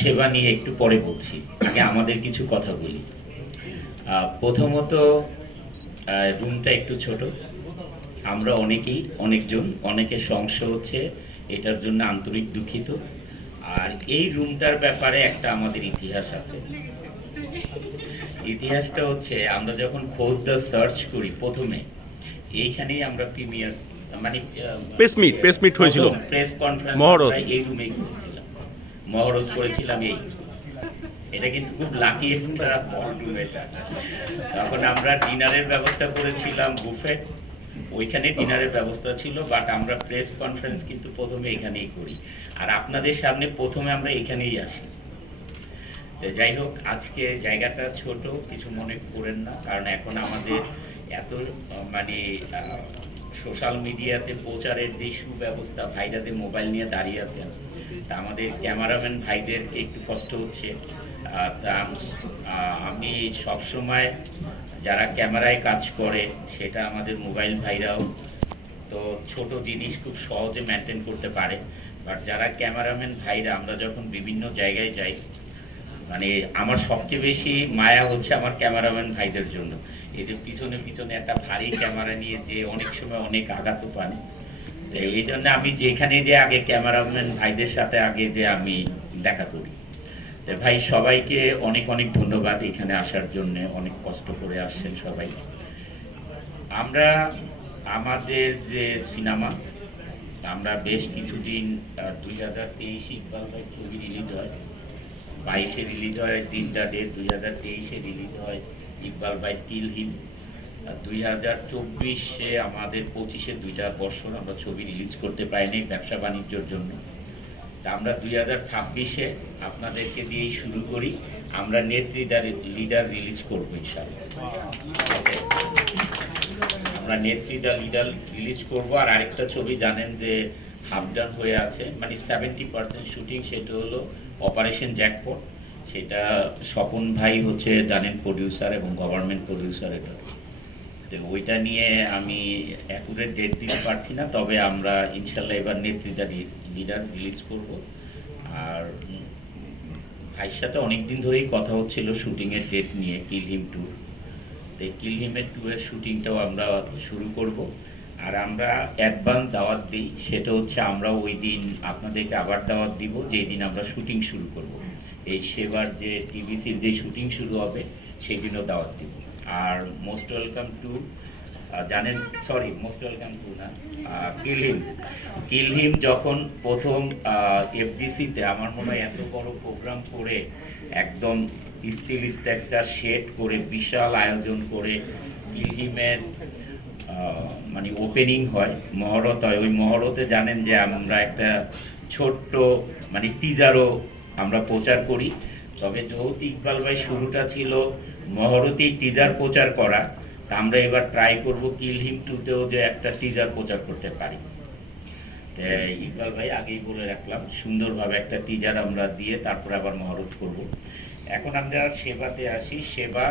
সেবা নিয়ে একটু পরে বলছি, আগে আমাদের কিছু কথা বলি। প্রথমত রুমটা একটু ছোট, আমরা অনেকের সমস্যা হচ্ছে, এটার জন্য আন্তরিক দুঃখিত। আর এই রুমটার ব্যাপারে একটা আমাদের ইতিহাস আছে। ইতিহাসটা হচ্ছে, আমরা যখন খোঁজ সার্চ করি প্রথমে এইখানেই আমরা প্রিমিয়ার মানে প্রেস মিট হয়েছিল প্রেস কনফারেন্স মহরত। আমরা এই রুমেই করেছিলাম, মহরত করেছিলাম এই। এটা কিন্তু খুব লাকি একটা বলরুম এটা। তখন আমরা ডিনারের ব্যবস্থা করেছিলাম বুফে, ওইখানে ডিনারের ব্যবস্থা ছিল, বাট আমরা প্রেস কনফারেন্স কিন্তু প্রথমে এখানেই করি। আর আপনাদের সামনে প্রথমে আমরা এখানেই আসি। যাই হোক, আজকে জায়গাটা ছোট, কিছু মনে করেন না, কারণ এখন আমাদের এত মানে সোশ্যাল মিডিয়াতে প্রচারের যে সুব্যবস্থা, ভাইরাদের মোবাইল নিয়ে দাঁড়িয়ে আছেন, তা আমাদের ক্যামেরাম্যান ভাইদেরকে একটু কষ্ট হচ্ছে। তা আমি সবসময় যারা ক্যামেরায় কাজ করে, সেটা আমাদের মোবাইল ভাইরাও তো ছোট জিনিস খুব সহজে মেনটেন করতে পারে। বাট যারা ক্যামেরাম্যান ভাইরা, আমরা যখন বিভিন্ন জায়গায় যাই, মানে আমার সবচেয়ে বেশি মায়া হচ্ছে আমার ক্যামেরাম্যান ভাইদের জন্য। এদের পিছনে পিছনে একটা ভারী ক্যামেরা নিয়ে যে অনেক সময় অনেক আঘাত পান। এই জন্য আমি যেখানে যে আগে ক্যামেরাম্যান ভাইদের সাথে আগে যে আমি দেখা করি। ভাই, সবাইকে অনেক অনেক ধন্যবাদ এখানে আসার জন্য, অনেক কষ্ট করে আসছেন সবাই। আমরা আমাদের যে সিনেমা, আমরা বেশ কিছুদিন 2023 ইকবাল ভাই ছবি রিলিজ হয়, 22-এ রিলিজ হয় দিনটা ডেট, 2023-এ রিলিজ হয় ইকবাল ভাই কিল হিম। 2024-এ আমাদের 25-এ 2টা বছর আমরা ছবি রিলিজ করতে পারিনি ব্যবসা বাণিজ্যর জন্য। তা আমরা 2026-এ আপনাদেরকে দিয়েই শুরু করি, আমরা লিডার রিলিজ করবো ইনশাআল্লাহ। আমরা লিডার রিলিজ করব। আর আরেকটা ছবি জানেন যে হাফ ডান হয়ে আছে, মানে 70% শুটিং, সেটা হলো অপারেশন জ্যাকপট। সেটা স্বপন ভাই হচ্ছে জানেন প্রডিউসার এবং গভর্নমেন্ট প্রডিউসার। এটা তো ওইটা নিয়ে আমি অ্যাকুরেট ডেট দিতে পারছি না, তবে আমরা ইনশাল্লাহ এবার লিডার রিলিজ করব। আর ভাইয়ের সাথে অনেকদিন ধরেই কথা হচ্ছিল শুটিংয়ের ডেট নিয়ে, কিল হিম 2। এই কিল হিমের 2 এর শুটিংটাও আমরা শুরু করব। আর আমরা অ্যাডভান্স দাওয়াত দিই, সেটা হচ্ছে আমরা ওই দিন আপনাদেরকে আবার দাওয়াত দিব যেই দিন আমরা শুটিং শুরু করব। এই সেবার যে টিভিসির যে শুটিং শুরু হবে সেই দিনও দাওয়াত দিব। আর মোস্ট ওয়েলকাম টু জানেন, সরি মোস্ট ওয়েলকাম টু না, কিল হিম যখন প্রথম এফডিসিতে আমার মনে হয় এত বড় প্রোগ্রাম করে, একদম স্টিলিস্ট একটা সেট করে বিশাল আয়োজন করে কিল হিমের মানে ওপেনিং হয়, মহরত হয়। ওই মহরতে জানেন যে আমরা একটা ছোট্ট মানে টিজারও আমরা প্রচার করি। তবে যেহেতু ইকবাল ভাই শুরুটা ছিল মহরতেই টিজার প্রচার করা, তা আমরা এবার ট্রাই করব কিল হিম 2-তেও যে একটা টিজার প্রচার করতে পারি। ইকবাল ভাই আগেই বলে রাখলাম, সুন্দরভাবে একটা টিজার আমরা দিয়ে তারপর আবার মহরত করব। এখন আমরা সেবাতে আসি। সেবা